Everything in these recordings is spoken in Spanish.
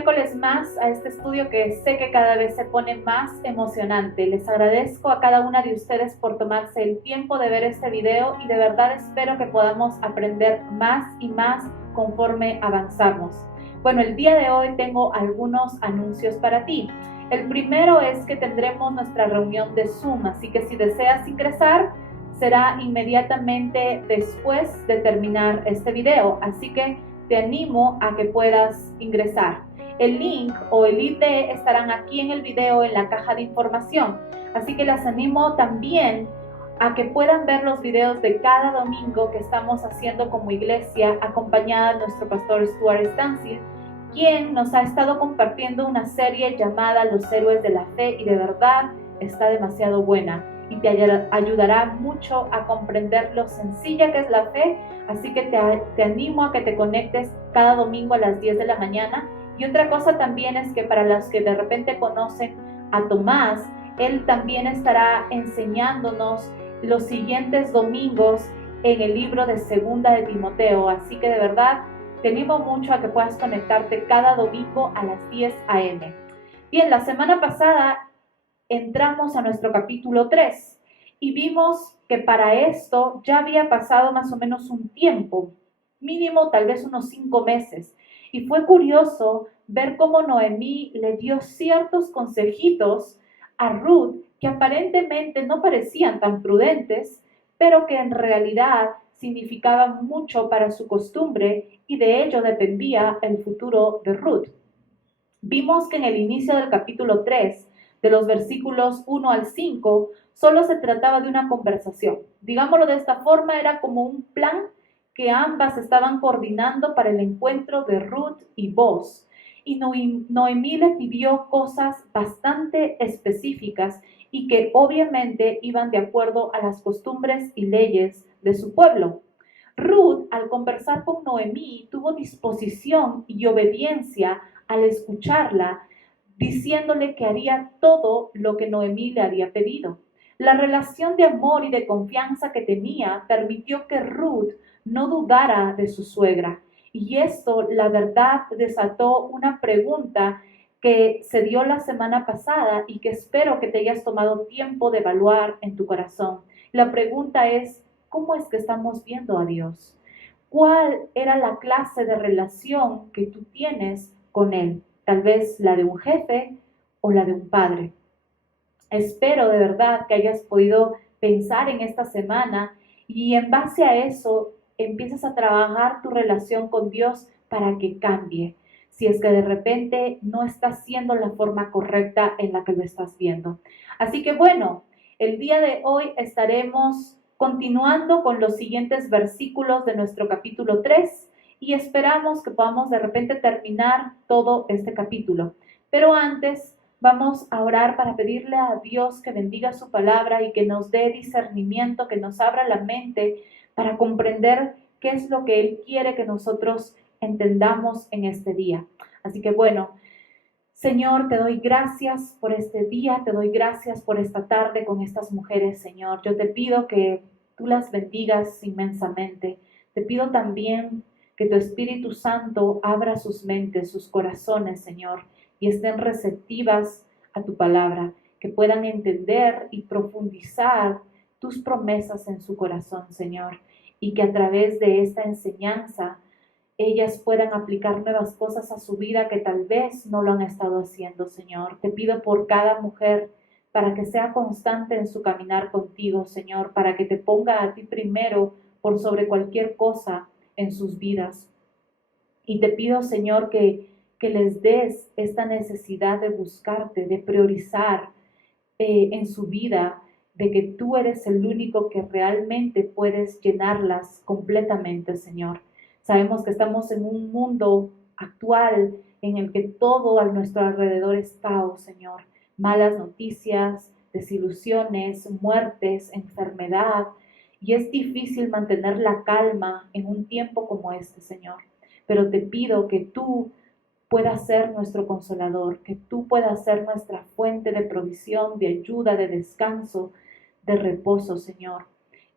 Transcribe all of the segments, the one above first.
miércoles más a este estudio que sé que cada vez se pone más emocionante. Les agradezco a cada una de ustedes por tomarse el tiempo de ver este video y de verdad espero que podamos aprender más y más conforme avanzamos. Bueno, el día de hoy tengo algunos anuncios para ti. El primero es que tendremos nuestra reunión de Zoom, así que si deseas ingresar, será inmediatamente después de terminar este video, así que te animo a que puedas ingresar. El link o el ID estarán aquí en el video en la caja de información, así que las animo también a que puedan ver los videos de cada domingo que estamos haciendo como iglesia, acompañada de nuestro pastor Stuart Stansfield, quien nos ha estado compartiendo una serie llamada Los Héroes de la Fe y de verdad está demasiado buena y te ayudará mucho a comprender lo sencilla que es la fe, así que te animo a que te conectes cada domingo a las 10 de la mañana. Y otra cosa también es que para los que de repente conocen a Tomás, él también estará enseñándonos los siguientes domingos en el libro de Segunda de Timoteo, así que de verdad te animo mucho a que puedas conectarte cada domingo a las 10 a.m. Bien, la semana pasada entramos a nuestro capítulo 3 y vimos que para esto ya había pasado más o menos un tiempo, mínimo tal vez unos 5 meses. Y fue curioso ver cómo Noemí le dio ciertos consejitos a Ruth que aparentemente no parecían tan prudentes, pero que en realidad significaban mucho para su costumbre y de ello dependía el futuro de Ruth. Vimos que en el inicio del capítulo 3, de los versículos 1 al 5, solo se trataba de una conversación. Digámoslo de esta forma, era como un plan que ambas estaban coordinando para el encuentro de Ruth y Boaz. Y Noemí le pidió cosas bastante específicas y que obviamente iban de acuerdo a las costumbres y leyes de su pueblo. Ruth, al conversar con Noemí, tuvo disposición y obediencia al escucharla, diciéndole que haría todo lo que Noemí le había pedido. La relación de amor y de confianza que tenía permitió que Ruth no dudara de su suegra. Y esto, la verdad, desató una pregunta que se dio la semana pasada y que espero que te hayas tomado tiempo de evaluar en tu corazón. La pregunta es, ¿cómo es que estamos viendo a Dios? ¿Cuál era la clase de relación que tú tienes con Él? Tal vez la de un jefe o la de un padre. Espero de verdad que hayas podido pensar en esta semana y en base a eso empieces a trabajar tu relación con Dios para que cambie. Si es que de repente no estás siendo la forma correcta en la que lo estás viendo. Así que bueno, el día de hoy estaremos continuando con los siguientes versículos de nuestro capítulo 3 y esperamos que podamos de repente terminar todo este capítulo. Pero antes vamos a orar para pedirle a Dios que bendiga su palabra y que nos dé discernimiento, que nos abra la mente para comprender qué es lo que Él quiere que nosotros entendamos en este día. Así que bueno, Señor, te doy gracias por este día, te doy gracias por esta tarde con estas mujeres, Señor. Yo te pido que tú las bendigas inmensamente. Te pido también que tu Espíritu Santo abra sus mentes, sus corazones, Señor, y estén receptivas a tu palabra, que puedan entender y profundizar tus promesas en su corazón, Señor, y que a través de esta enseñanza ellas puedan aplicar nuevas cosas a su vida que tal vez no lo han estado haciendo, Señor. Te pido por cada mujer para que sea constante en su caminar contigo, Señor, para que te ponga a ti primero por sobre cualquier cosa en sus vidas. Y te pido, Señor, que les des esta necesidad de buscarte, de priorizar en su vida, de que tú eres el único que realmente puedes llenarlas completamente, Señor. Sabemos que estamos en un mundo actual en el que todo a nuestro alrededor es caos, Señor. Malas noticias, desilusiones, muertes, enfermedad. Y es difícil mantener la calma en un tiempo como este, Señor. Pero te pido que tú puedas ser nuestro consolador, que tú puedas ser nuestra fuente de provisión, de ayuda, de descanso, de reposo, Señor.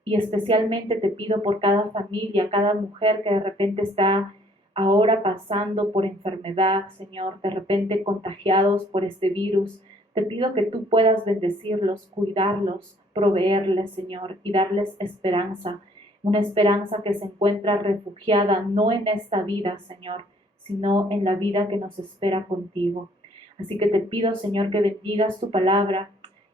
Y especialmente te pido por cada familia, cada mujer que de repente está ahora pasando por enfermedad, Señor, de repente contagiados por este virus. Te pido que tú puedas bendecirlos, cuidarlos, proveerles, Señor, y darles esperanza. Una esperanza que se encuentra refugiada no en esta vida, Señor, sino en la vida que nos espera contigo. Así que te pido, Señor, que bendigas tu palabra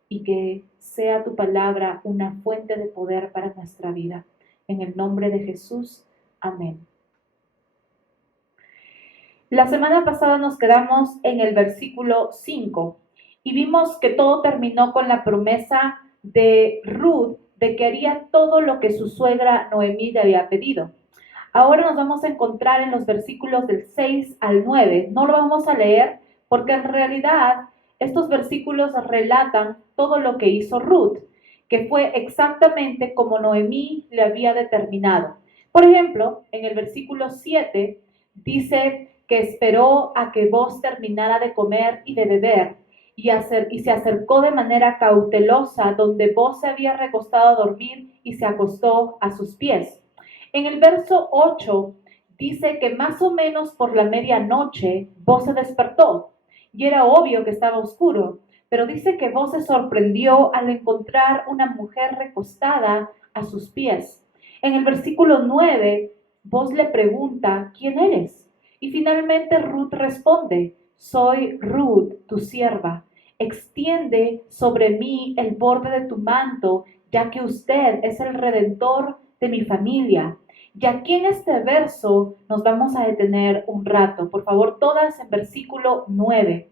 y que sea tu palabra una fuente de poder para nuestra vida. En el nombre de Jesús, amén. La semana pasada nos quedamos en el versículo 5 y vimos que todo terminó con la promesa de Ruth de que haría todo lo que su suegra Noemí le había pedido. Ahora nos vamos a encontrar en los versículos del 6 al 9. No lo vamos a leer porque en realidad estos versículos relatan todo lo que hizo Ruth, que fue exactamente como Noemí le había determinado. Por ejemplo, en el versículo 7 dice que esperó a que Boaz terminara de comer y de beber y se acercó de manera cautelosa donde Boaz se había recostado a dormir y se acostó a sus pies. En el verso 8 dice que más o menos por la medianoche Boaz se despertó y era obvio que estaba oscuro, pero dice que Boaz se sorprendió al encontrar una mujer recostada a sus pies. En el versículo 9, Boaz le pregunta, ¿quién eres? Y finalmente Ruth responde, soy Ruth, tu sierva. Extiende sobre mí el borde de tu manto, ya que usted es el redentor de mi familia. Y aquí en este verso nos vamos a detener un rato. Por favor, todas en versículo 9.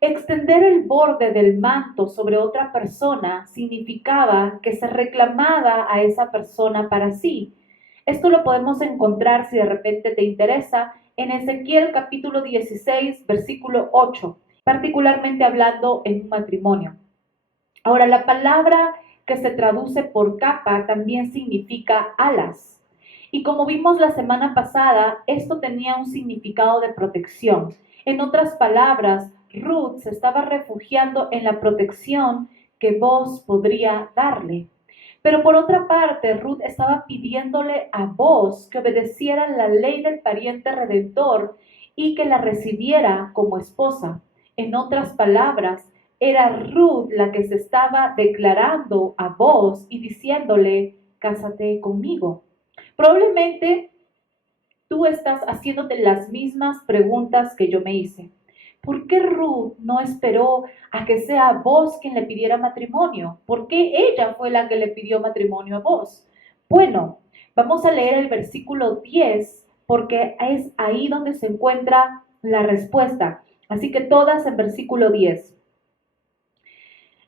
Extender el borde del manto sobre otra persona significaba que se reclamaba a esa persona para sí. Esto lo podemos encontrar, si de repente te interesa, en Ezequiel capítulo 16, versículo 8, particularmente hablando en un matrimonio. Ahora, la palabra que se traduce por capa también significa alas. Y como vimos la semana pasada, esto tenía un significado de protección. En otras palabras, Ruth se estaba refugiando en la protección que Boaz podría darle. Pero por otra parte, Ruth estaba pidiéndole a Boaz que obedeciera la ley del pariente redentor y que la recibiera como esposa. En otras palabras, era Ruth la que se estaba declarando a Boaz y diciéndole, cásate conmigo. Probablemente tú estás haciéndote las mismas preguntas que yo me hice. ¿Por qué Ruth no esperó a que sea Boaz quien le pidiera matrimonio? ¿Por qué ella fue la que le pidió matrimonio a Boaz? Bueno, vamos a leer el versículo 10 porque es ahí donde se encuentra la respuesta. Así que todas en versículo 10.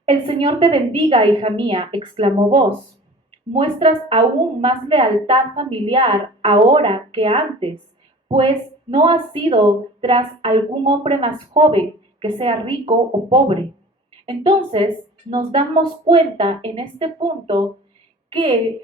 El Señor te bendiga, hija mía, exclamó Boaz. Muestras aún más lealtad familiar ahora que antes, pues no has sido tras algún hombre más joven que sea rico o pobre. Entonces nos damos cuenta en este punto que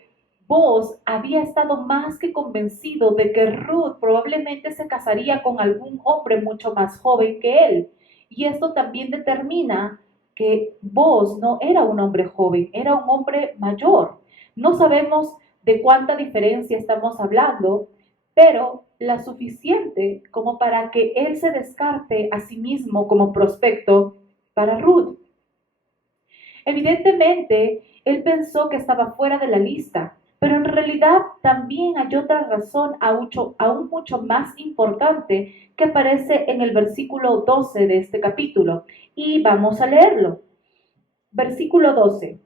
Boaz había estado más que convencido de que Ruth probablemente se casaría con algún hombre mucho más joven que él. Y esto también determina que Boaz no era un hombre joven, era un hombre mayor. No sabemos de cuánta diferencia estamos hablando, pero la suficiente como para que él se descarte a sí mismo como prospecto para Ruth. Evidentemente, él pensó que estaba fuera de la lista, pero en realidad también hay otra razón aún mucho más importante que aparece en el versículo 12 de este capítulo. Y vamos a leerlo. Versículo 12.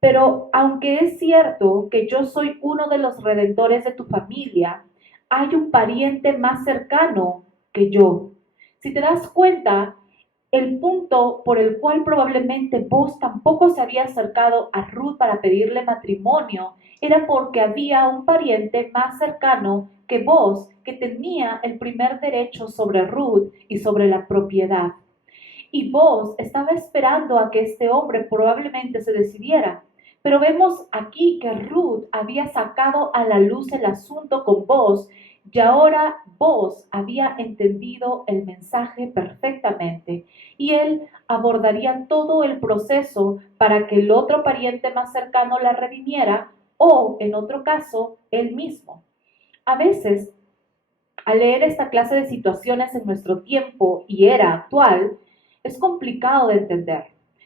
Pero aunque es cierto que yo soy uno de los redentores de tu familia, hay un pariente más cercano que yo. Si te das cuenta, el punto por el cual probablemente Boaz tampoco se había acercado a Ruth para pedirle matrimonio era porque había un pariente más cercano que Boaz que tenía el primer derecho sobre Ruth y sobre la propiedad. Y Boaz estaba esperando a que este hombre probablemente se decidiera. Pero vemos aquí que Ruth había sacado a la luz el asunto con Boaz y ahora Boaz había entendido el mensaje perfectamente y él abordaría todo el proceso para que el otro pariente más cercano la redimiera o, en otro caso, él mismo. A veces, al leer esta clase de situaciones en nuestro tiempo y era actual, es complicado de entender,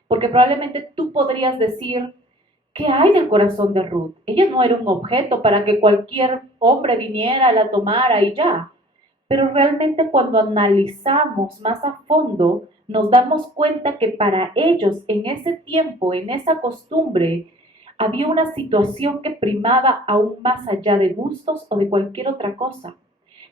porque probablemente tú podrías decir, ¿qué hay del corazón de Ruth? Ella no era un objeto para que cualquier hombre viniera, la tomara y ya. Pero realmente cuando analizamos más a fondo, nos damos cuenta que para ellos en ese tiempo, en esa costumbre, había una situación que primaba aún más allá de gustos o de cualquier otra cosa.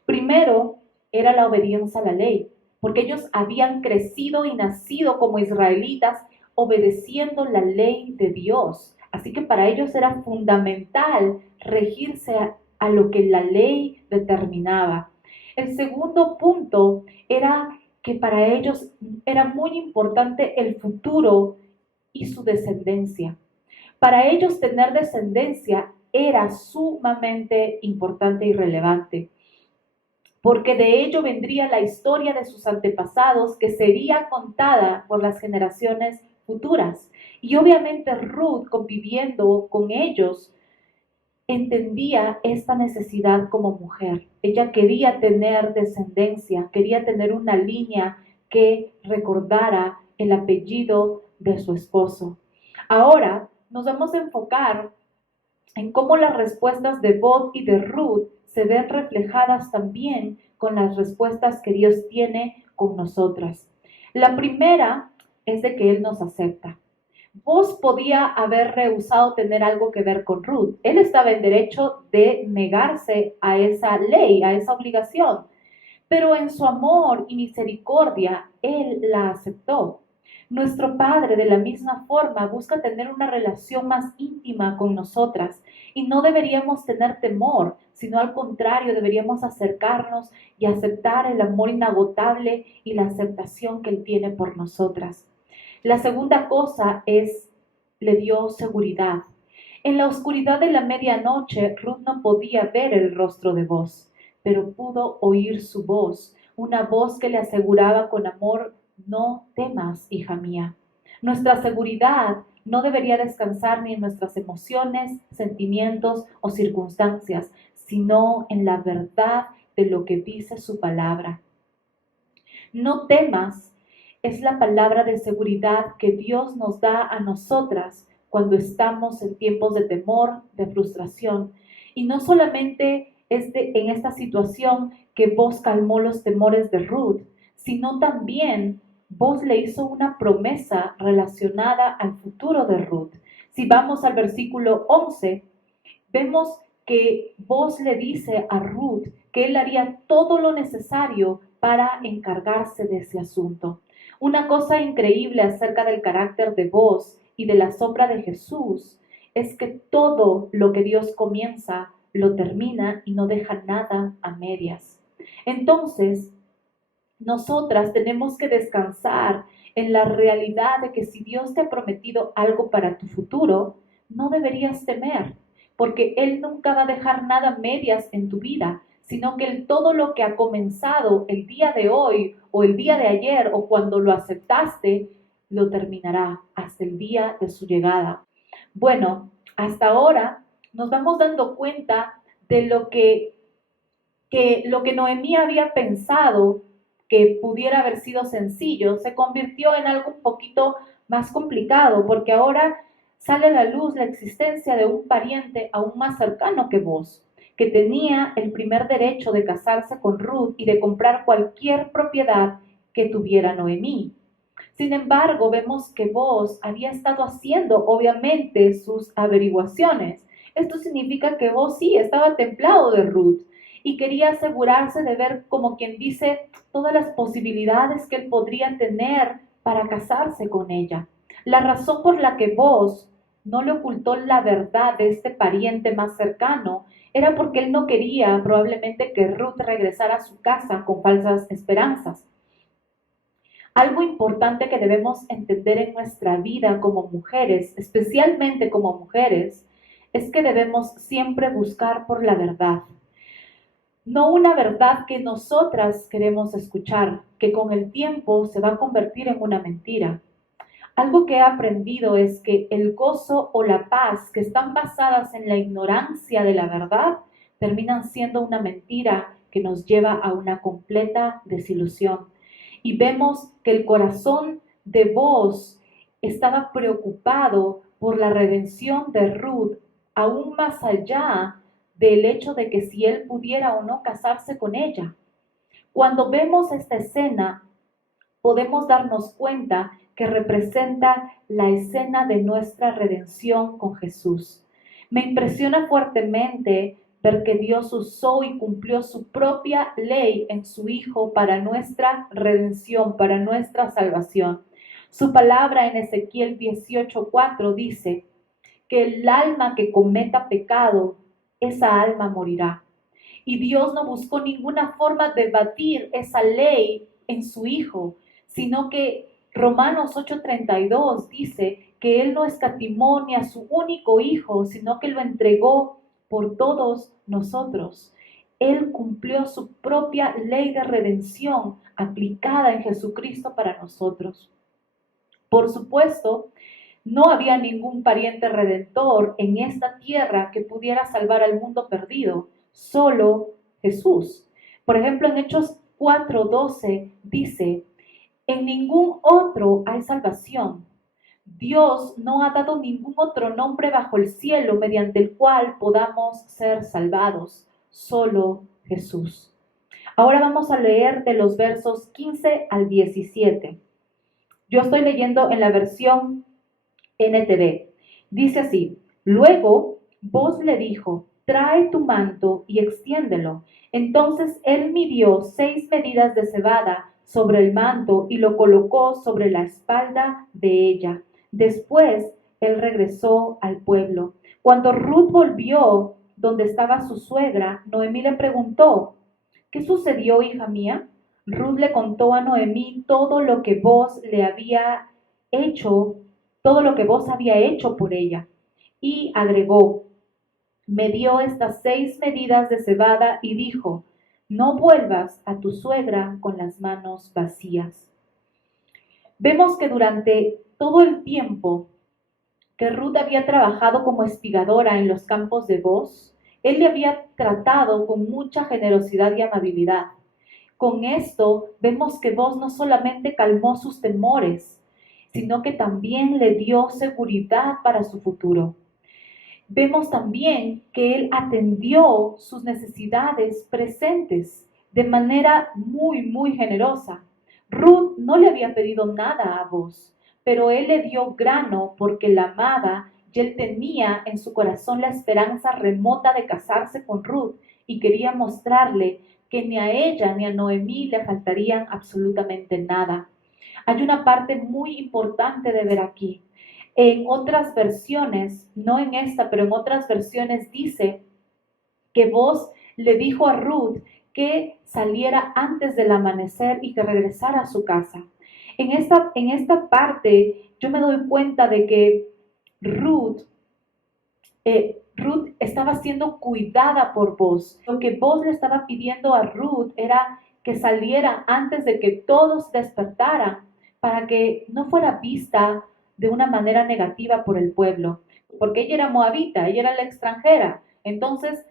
Primero era la obediencia a la ley, porque ellos habían crecido y nacido como israelitas obedeciendo la ley de Dios. Así que para ellos era fundamental regirse a lo que la ley determinaba. El segundo punto era que para ellos era muy importante el futuro y su descendencia. Para ellos tener descendencia era sumamente importante y relevante, porque de ello vendría la historia de sus antepasados que sería contada por las generaciones futuras. Y obviamente Ruth, conviviendo con ellos, entendía esta necesidad como mujer. Ella quería tener descendencia, quería tener una línea que recordara el apellido de su esposo. Ahora nos vamos a enfocar en cómo las respuestas de Boaz y de Ruth se ven reflejadas también con las respuestas que Dios tiene con nosotras. La primera es de que Él nos acepta. Boaz podía haber rehusado tener algo que ver con Ruth. Él estaba en derecho de negarse a esa ley, a esa obligación. Pero en su amor y misericordia, Él la aceptó. Nuestro Padre, de la misma forma, busca tener una relación más íntima con nosotras y no deberíamos tener temor, sino al contrario, deberíamos acercarnos y aceptar el amor inagotable y la aceptación que Él tiene por nosotras. La segunda cosa es, le dio seguridad. En la oscuridad de la medianoche, Ruth no podía ver el rostro de Boaz, pero pudo oír su voz, una voz que le aseguraba con amor, no temas, hija mía. Nuestra seguridad no debería descansar ni en nuestras emociones, sentimientos o circunstancias, sino en la verdad de lo que dice su palabra. No temas es la palabra de seguridad que Dios nos da a nosotras cuando estamos en tiempos de temor, de frustración. Y no solamente es en esta situación que Boaz calmó los temores de Ruth, sino también Boaz le hizo una promesa relacionada al futuro de Ruth. Si vamos al versículo 11, vemos que Boaz le dice a Ruth que él haría todo lo necesario para encargarse de ese asunto. Una cosa increíble acerca del carácter de Boaz y de la sombra de Jesús es que todo lo que Dios comienza lo termina y no deja nada a medias. Entonces, nosotras tenemos que descansar en la realidad de que si Dios te ha prometido algo para tu futuro, no deberías temer, porque Él nunca va a dejar nada a medias en tu vida, sino que todo lo que ha comenzado el día de hoy o el día de ayer o cuando lo aceptaste, lo terminará hasta el día de su llegada. Bueno, hasta ahora nos vamos dando cuenta de lo que Noemí había pensado que pudiera haber sido sencillo, se convirtió en algo un poquito más complicado, porque ahora sale a la luz la existencia de un pariente aún más cercano que vos, que tenía el primer derecho de casarse con Ruth y de comprar cualquier propiedad que tuviera Noemí. Sin embargo, vemos que Boaz había estado haciendo, obviamente, sus averiguaciones. Esto significa que Boaz sí estaba templado de Ruth y quería asegurarse de ver, como quien dice, todas las posibilidades que él podría tener para casarse con ella. La razón por la que Boaz no le ocultó la verdad de este pariente más cercano era porque él no quería probablemente que Ruth regresara a su casa con falsas esperanzas. Algo importante que debemos entender en nuestra vida como mujeres, especialmente como mujeres, es que debemos siempre buscar por la verdad. No una verdad que nosotras queremos escuchar, que con el tiempo se va a convertir en una mentira. Algo que he aprendido es que el gozo o la paz que están basadas en la ignorancia de la verdad terminan siendo una mentira que nos lleva a una completa desilusión. Y vemos que el corazón de Booz estaba preocupado por la redención de Ruth, aún más allá del hecho de que si él pudiera o no casarse con ella. Cuando vemos esta escena, podemos darnos cuenta que representa la escena de nuestra redención con Jesús. Me impresiona fuertemente ver que Dios usó y cumplió su propia ley en su Hijo para nuestra redención, para nuestra salvación. Su palabra en Ezequiel 18:4 dice que el alma que cometa pecado, esa alma morirá. Y Dios no buscó ninguna forma de batir esa ley en su Hijo, sino que Romanos 8:32 dice que Él no escatimó ni a su único Hijo, sino que lo entregó por todos nosotros. Él cumplió su propia ley de redención aplicada en Jesucristo para nosotros. Por supuesto, no había ningún pariente redentor en esta tierra que pudiera salvar al mundo perdido, solo Jesús. Por ejemplo, en Hechos 4:12 dice, en ningún otro hay salvación. Dios no ha dado ningún otro nombre bajo el cielo mediante el cual podamos ser salvados, solo Jesús. Ahora vamos a leer de los versos 15 al 17. Yo estoy leyendo en la versión NTV. Dice así, luego Booz le dijo, trae tu manto y extiéndelo. Entonces él midió 6 medidas de cebada sobre el manto y lo colocó sobre la espalda de ella. Después él regresó al pueblo. Cuando Ruth volvió donde estaba su suegra, Noemí le preguntó, ¿qué sucedió, hija mía? Ruth le contó a Noemí todo lo que Booz le había hecho, todo lo que Booz había hecho por ella. Y agregó, me dio estas 6 medidas de cebada y dijo, no vuelvas a tu suegra con las manos vacías. Vemos que durante todo el tiempo que Ruth había trabajado como espigadora en los campos de Booz, él le había tratado con mucha generosidad y amabilidad. Con esto vemos que Booz no solamente calmó sus temores, sino que también le dio seguridad para su futuro. Vemos también que él atendió sus necesidades presentes de manera muy generosa. Ruth no le había pedido nada a Booz, pero él le dio grano porque la amaba y él tenía en su corazón la esperanza remota de casarse con Ruth y quería mostrarle que ni a ella ni a Noemí le faltarían absolutamente nada. Hay una parte muy importante de ver aquí. En otras versiones, no en esta, pero en otras versiones dice que Booz le dijo a Ruth que saliera antes del amanecer y que regresara a su casa. En esta parte yo me doy cuenta de que Ruth estaba siendo cuidada por Booz. Lo que Booz le estaba pidiendo a Ruth era que saliera antes de que todos despertaran para que no fuera vista de una manera negativa por el pueblo, porque ella era moabita, ella era la extranjera. Entonces,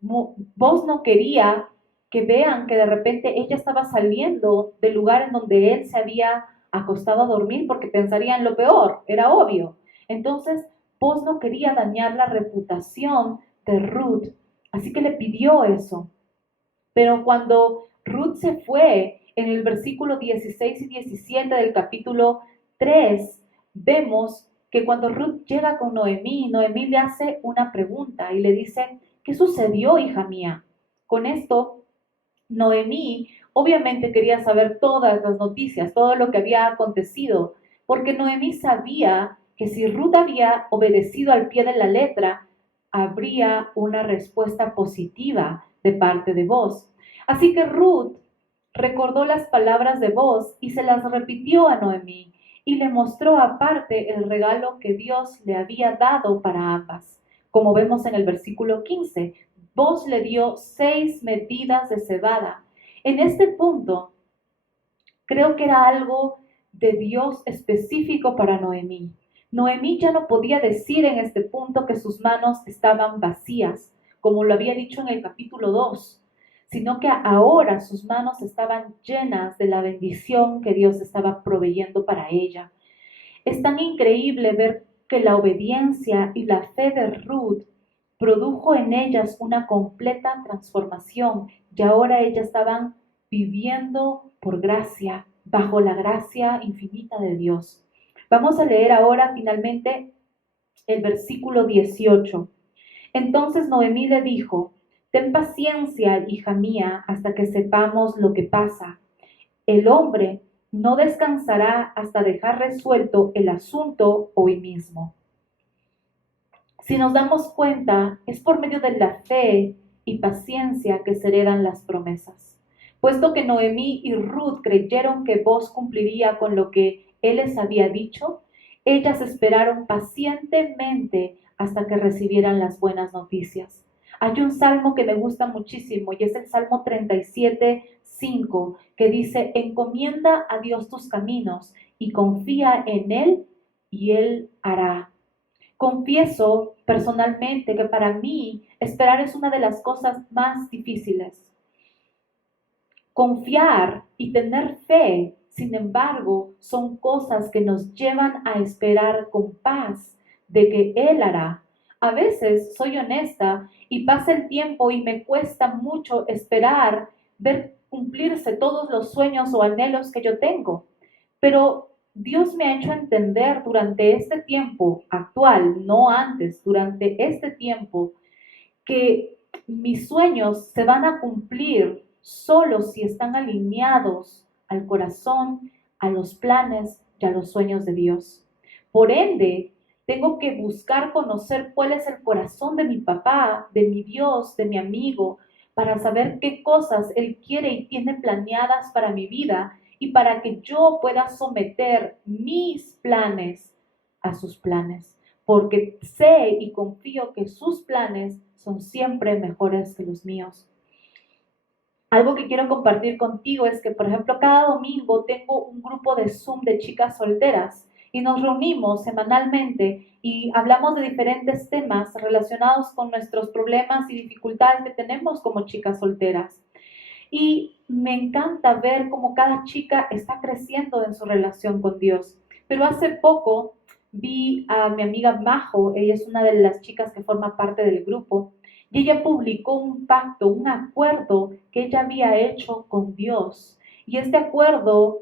Booz no quería que vean que de repente ella estaba saliendo del lugar en donde él se había acostado a dormir, porque pensarían lo peor, era obvio. Entonces, Booz no quería dañar la reputación de Ruth, así que le pidió eso. Pero cuando Ruth se fue, en el versículo 16 y 17 del capítulo 3, vemos que cuando Ruth llega con Noemí, Noemí le hace una pregunta y le dice, ¿qué sucedió, hija mía? Con esto, Noemí obviamente quería saber todas las noticias, todo lo que había acontecido, porque Noemí sabía que si Ruth había obedecido al pie de la letra, habría una respuesta positiva de parte de Booz. Así que Ruth recordó las palabras de Booz y se las repitió a Noemí y le mostró aparte el regalo que Dios le había dado para ambas. Como vemos en el versículo 15, Booz le dio 6 medidas de cebada. En este punto, creo que era algo de Dios específico para Noemí. Noemí ya no podía decir en este punto que sus manos estaban vacías, como lo había dicho en el capítulo 2, sino que ahora sus manos estaban llenas de la bendición que Dios estaba proveyendo para ella. Es tan increíble ver que la obediencia y la fe de Ruth produjo en ellas una completa transformación y ahora ellas estaban viviendo por gracia, bajo la gracia infinita de Dios. Vamos a leer ahora finalmente el versículo 18. Entonces Noemí le dijo: ten paciencia, hija mía, hasta que sepamos lo que pasa. El hombre no descansará hasta dejar resuelto el asunto hoy mismo. Si nos damos cuenta, es por medio de la fe y paciencia que se heredan las promesas. Puesto que Noemí y Ruth creyeron que Boaz cumpliría con lo que él les había dicho, ellas esperaron pacientemente hasta que recibieran las buenas noticias. Hay un salmo que me gusta muchísimo y es el Salmo 37:5, que dice: encomienda a Dios tus caminos y confía en Él y Él hará. Confieso personalmente que para mí esperar es una de las cosas más difíciles. Confiar y tener fe, sin embargo, son cosas que nos llevan a esperar con paz de que Él hará. A veces soy honesta y pasa el tiempo y me cuesta mucho esperar ver cumplirse todos los sueños o anhelos que yo tengo. Pero Dios me ha hecho entender durante este tiempo actual, no antes, durante este tiempo, que mis sueños se van a cumplir solo si están alineados al corazón, a los planes y a los sueños de Dios. Por ende, tengo que buscar conocer cuál es el corazón de mi papá, de mi Dios, de mi amigo, para saber qué cosas Él quiere y tiene planeadas para mi vida y para que yo pueda someter mis planes a sus planes. Porque sé y confío que sus planes son siempre mejores que los míos. Algo que quiero compartir contigo es que, por ejemplo, cada domingo tengo un grupo de Zoom de chicas solteras y nos reunimos semanalmente y hablamos de diferentes temas relacionados con nuestros problemas y dificultades que tenemos como chicas solteras. Y me encanta ver cómo cada chica está creciendo en su relación con Dios. Pero hace poco vi a mi amiga Majo, ella es una de las chicas que forma parte del grupo, y ella publicó un pacto, un acuerdo que ella había hecho con Dios. Y este acuerdo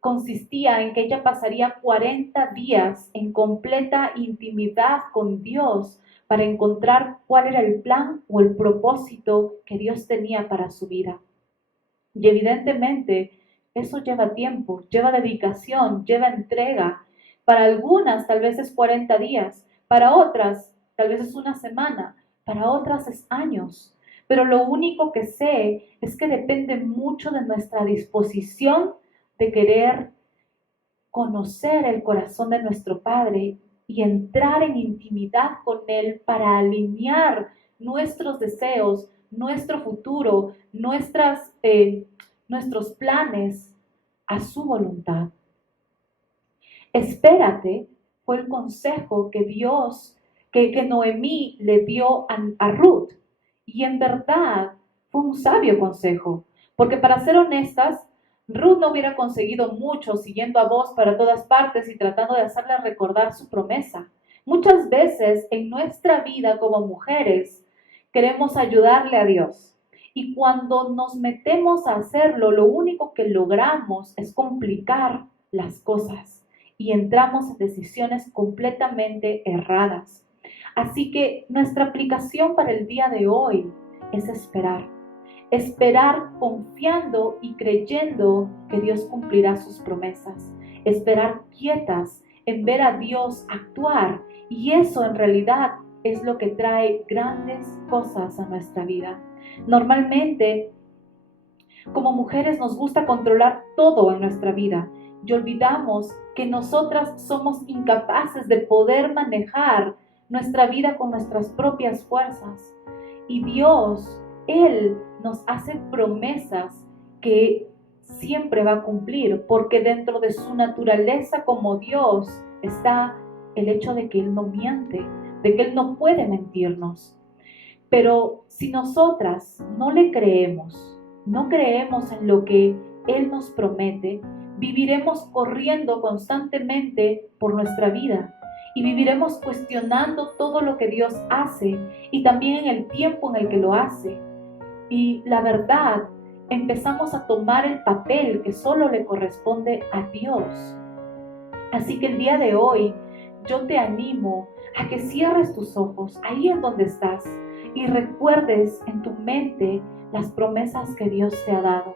consistía en que ella pasaría 40 días en completa intimidad con Dios para encontrar cuál era el plan o el propósito que Dios tenía para su vida. Y evidentemente eso lleva tiempo, lleva dedicación, lleva entrega. Para algunas tal vez es 40 días, para otras tal vez es una semana, para otras es años. Pero lo único que sé es que depende mucho de nuestra disposición de querer conocer el corazón de nuestro Padre y entrar en intimidad con Él para alinear nuestros deseos, nuestro futuro, nuestros planes a su voluntad. Espérate fue el consejo que que Noemí le dio a Ruth. Y en verdad fue un sabio consejo, porque para ser honestas, Ruth no hubiera conseguido mucho siguiendo a Boaz para todas partes y tratando de hacerle recordar su promesa. Muchas veces en nuestra vida como mujeres queremos ayudarle a Dios. Y cuando nos metemos a hacerlo, lo único que logramos es complicar las cosas y entramos en decisiones completamente erradas. Así que nuestra aplicación para el día de hoy es esperar. Esperar confiando y creyendo que Dios cumplirá sus promesas. Esperar quietas en ver a Dios actuar. Y eso en realidad es lo que trae grandes cosas a nuestra vida. Normalmente, como mujeres nos gusta controlar todo en nuestra vida y olvidamos que nosotras somos incapaces de poder manejar nuestra vida con nuestras propias fuerzas. Y Dios, Él nos hace promesas que siempre va a cumplir, porque dentro de su naturaleza como Dios está el hecho de que Él no miente, de que Él no puede mentirnos. Pero si nosotras no le creemos, no creemos en lo que Él nos promete, viviremos corriendo constantemente por nuestra vida y viviremos cuestionando todo lo que Dios hace y también en el tiempo en el que lo hace. Y la verdad, empezamos a tomar el papel que solo le corresponde a Dios. Así que el día de hoy yo te animo a que cierres tus ojos ahí en donde estás y recuerdes en tu mente las promesas que Dios te ha dado.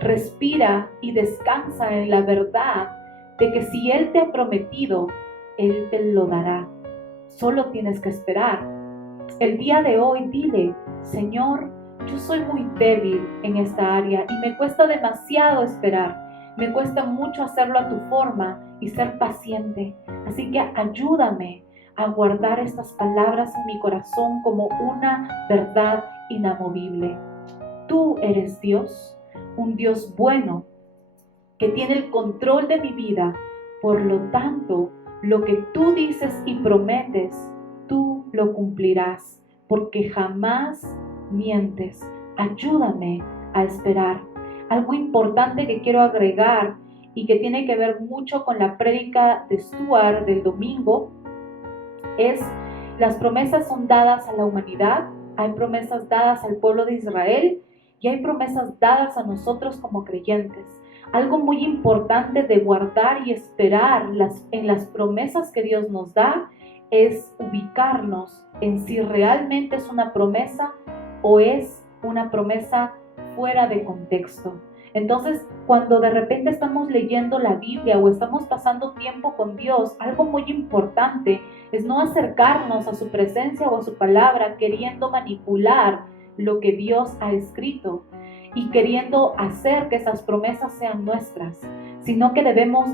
Respira y descansa en la verdad de que si Él te ha prometido, Él te lo dará. Solo tienes que esperar. El día de hoy dile: Señor, yo soy muy débil en esta área y me cuesta demasiado esperar. Me cuesta mucho hacerlo a tu forma y ser paciente. Así que ayúdame a guardar estas palabras en mi corazón como una verdad inamovible. Tú eres Dios, un Dios bueno, que tiene el control de mi vida. Por lo tanto, lo que tú dices y prometes, tú lo cumplirás, porque jamás mientes. Ayúdame a esperar. Algo importante que quiero agregar y que tiene que ver mucho con la prédica de Stuart del domingo es: las promesas son dadas a la humanidad, hay promesas dadas al pueblo de Israel y hay promesas dadas a nosotros como creyentes. Algo muy importante de guardar y esperar en las promesas que Dios nos da es ubicarnos en si realmente es una promesa o es una promesa fuera de contexto. Entonces, cuando de repente estamos leyendo la Biblia o estamos pasando tiempo con Dios, algo muy importante es no acercarnos a su presencia o a su palabra queriendo manipular lo que Dios ha escrito y queriendo hacer que esas promesas sean nuestras, sino que debemos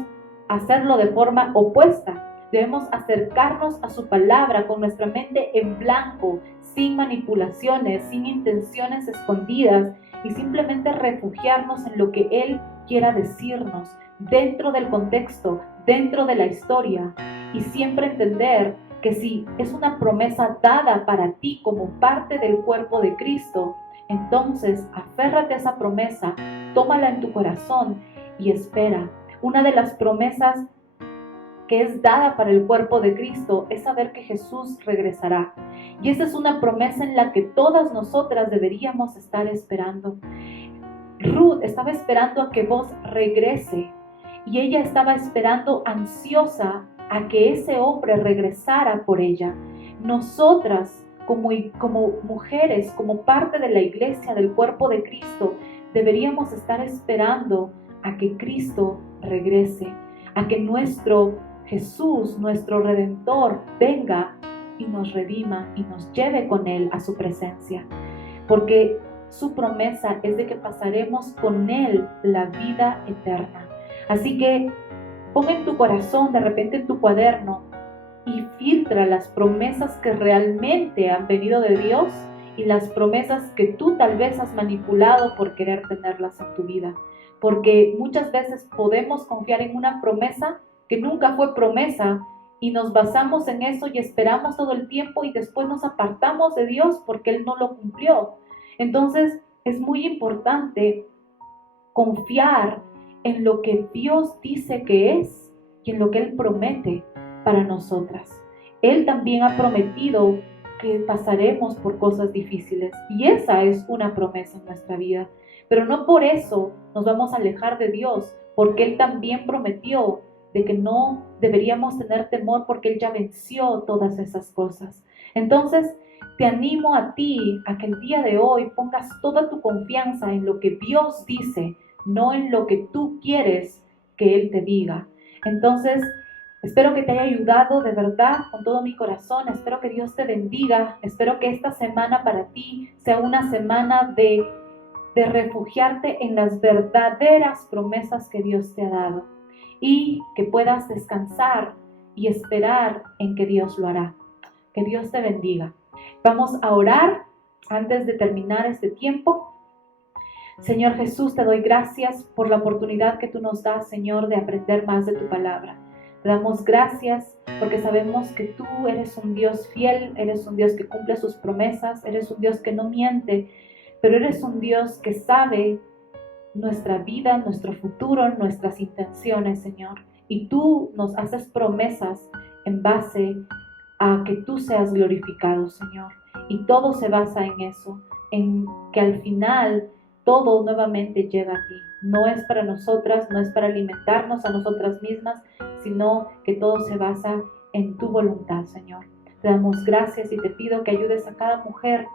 hacerlo de forma opuesta. Debemos acercarnos a su palabra con nuestra mente en blanco, sin manipulaciones, sin intenciones escondidas, y simplemente refugiarnos en lo que Él quiera decirnos, dentro del contexto, dentro de la historia, y siempre entender que si es una promesa dada para ti como parte del cuerpo de Cristo, entonces aférrate a esa promesa, tómala en tu corazón y espera. Una de las promesas que es dada para el cuerpo de Cristo es saber que Jesús regresará. Y esa es una promesa en la que todas nosotras deberíamos estar esperando. Ruth estaba esperando a que Boaz regrese y ella estaba esperando ansiosa a que ese hombre regresara por ella. Nosotras como mujeres, como parte de la iglesia, del cuerpo de Cristo, deberíamos estar esperando a que Cristo regrese, a que nuestro Jesús, nuestro Redentor, venga y nos redima y nos lleve con Él a su presencia. Porque su promesa es de que pasaremos con Él la vida eterna. Así que pon en tu corazón, de repente en tu cuaderno, y filtra las promesas que realmente han venido de Dios y las promesas que tú tal vez has manipulado por querer tenerlas en tu vida. Porque muchas veces podemos confiar en una promesa que nunca fue promesa y nos basamos en eso y esperamos todo el tiempo y después nos apartamos de Dios porque Él no lo cumplió. Entonces es muy importante confiar en lo que Dios dice que es y en lo que Él promete para nosotras. Él también ha prometido que pasaremos por cosas difíciles y esa es una promesa en nuestra vida. Pero no por eso nos vamos a alejar de Dios, porque Él también prometió de que no deberíamos tener temor porque Él ya venció todas esas cosas. Entonces, te animo a ti a que el día de hoy pongas toda tu confianza en lo que Dios dice, no en lo que tú quieres que Él te diga. Entonces, espero que te haya ayudado de verdad con todo mi corazón. Espero que Dios te bendiga. Espero que esta semana para ti sea una semana de refugiarte en las verdaderas promesas que Dios te ha dado y que puedas descansar y esperar en que Dios lo hará. Que Dios te bendiga. Vamos a orar antes de terminar este tiempo. Señor Jesús, te doy gracias por la oportunidad que tú nos das, Señor, de aprender más de tu palabra. Te damos gracias porque sabemos que tú eres un Dios fiel, eres un Dios que cumple sus promesas, eres un Dios que no miente, pero eres un Dios que sabe nuestra vida, nuestro futuro, nuestras intenciones, Señor. Y tú nos haces promesas en base a que tú seas glorificado, Señor. Y todo se basa en eso, en que al final todo nuevamente llega a ti. No es para nosotras, no es para alimentarnos a nosotras mismas, sino que todo se basa en tu voluntad, Señor. Te damos gracias y te pido que ayudes a cada mujer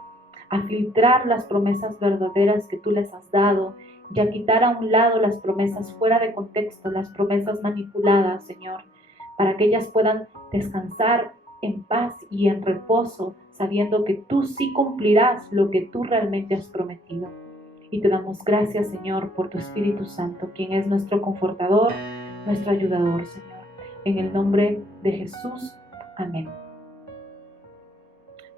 a filtrar las promesas verdaderas que tú les has dado y a quitar a un lado las promesas fuera de contexto, las promesas manipuladas, Señor, para que ellas puedan descansar en paz y en reposo, sabiendo que tú sí cumplirás lo que tú realmente has prometido. Y te damos gracias, Señor, por tu Espíritu Santo, quien es nuestro confortador, nuestro ayudador, Señor. En el nombre de Jesús, amén.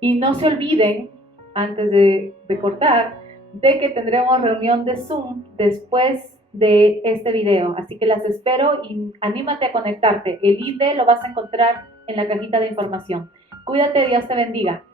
Y no se olviden, antes de cortar, de que tendremos reunión de Zoom después de este video. Así que las espero y anímate a conectarte. El ID lo vas a encontrar en la cajita de información. Cuídate, Dios te bendiga.